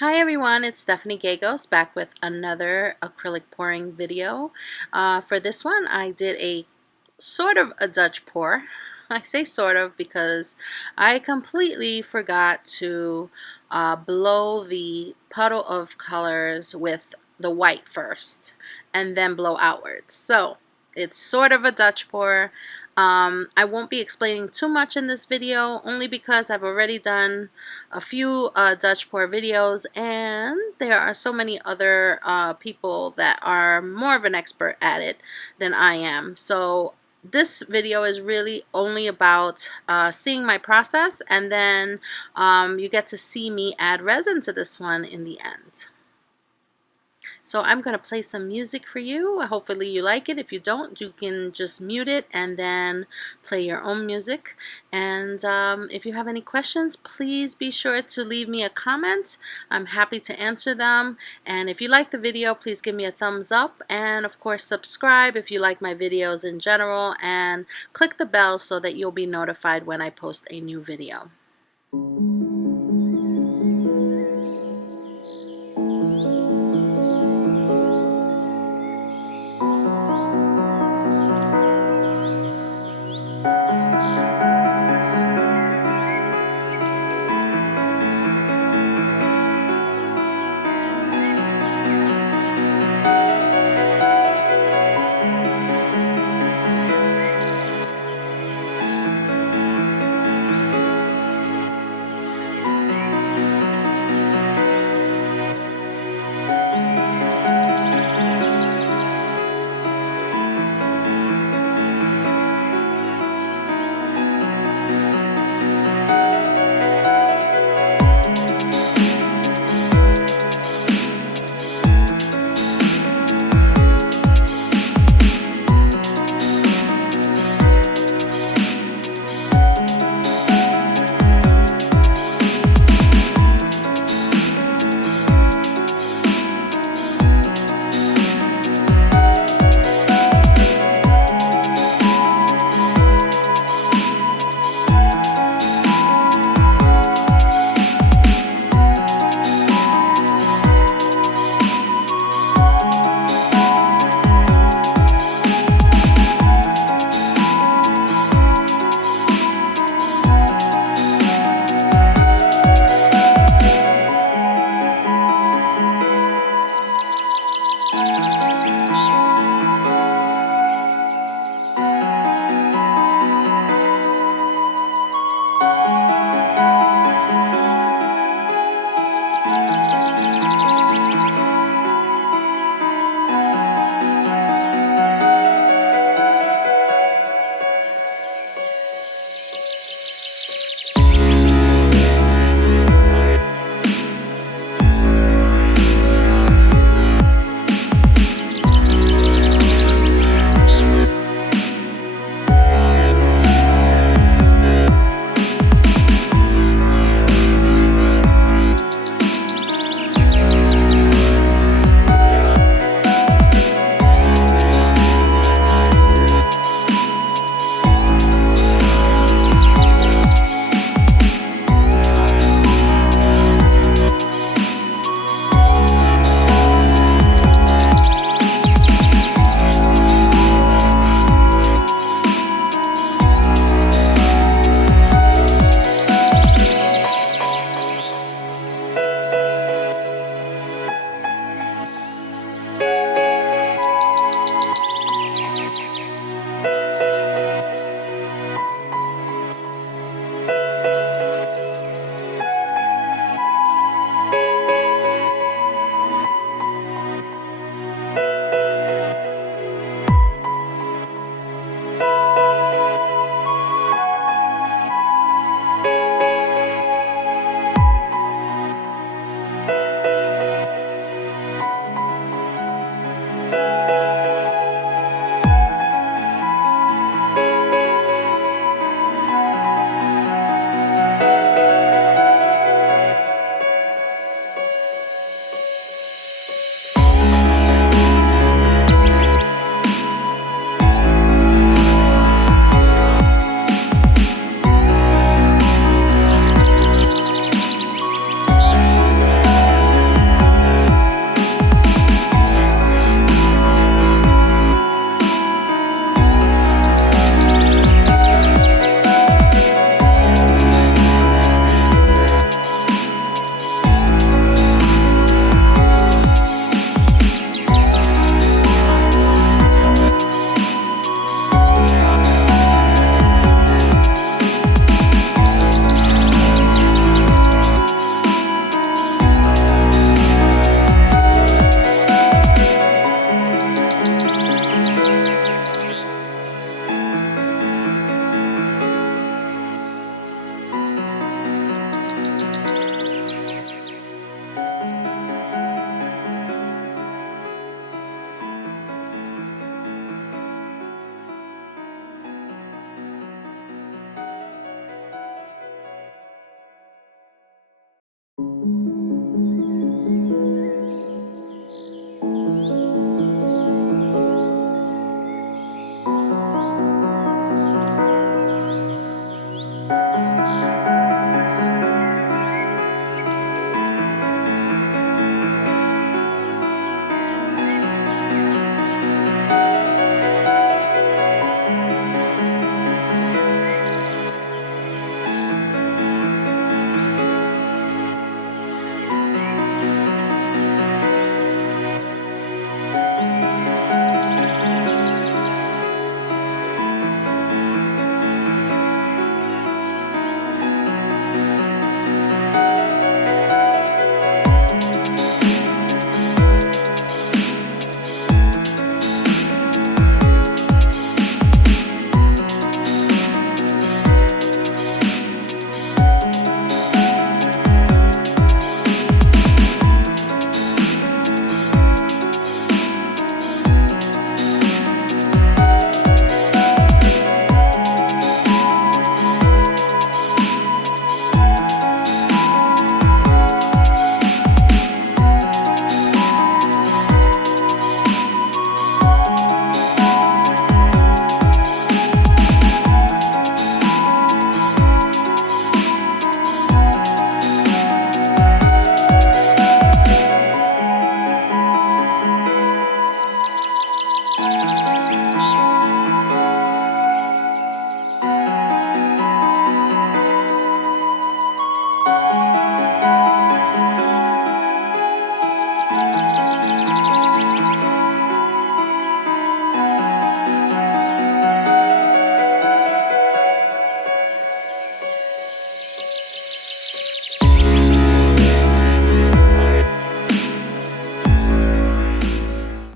Hi everyone, it's Stephanie Gagos back with another acrylic pouring video. For this one, I did a sort of a Dutch pour. I say sort of because I completely forgot to blow the puddle of colors with the white first and then blow outwards. So it's sort of a Dutch pour. I won't be explaining too much in this video only because I've already done a few Dutch pour videos and there are so many other people that are more of an expert at it than I am. So this video is really only about seeing my process, and then you get to see me add resin to this one in the end. So I'm going to play some music for you. Hopefully you like it. If you don't, you can just mute it and then play your own music. And if you have any questions, please be sure to leave me a comment. I'm happy to answer them. And if you like the video, please give me a thumbs up. And of course, subscribe if you like my videos in general. And click the bell so that you'll be notified when I post a new video.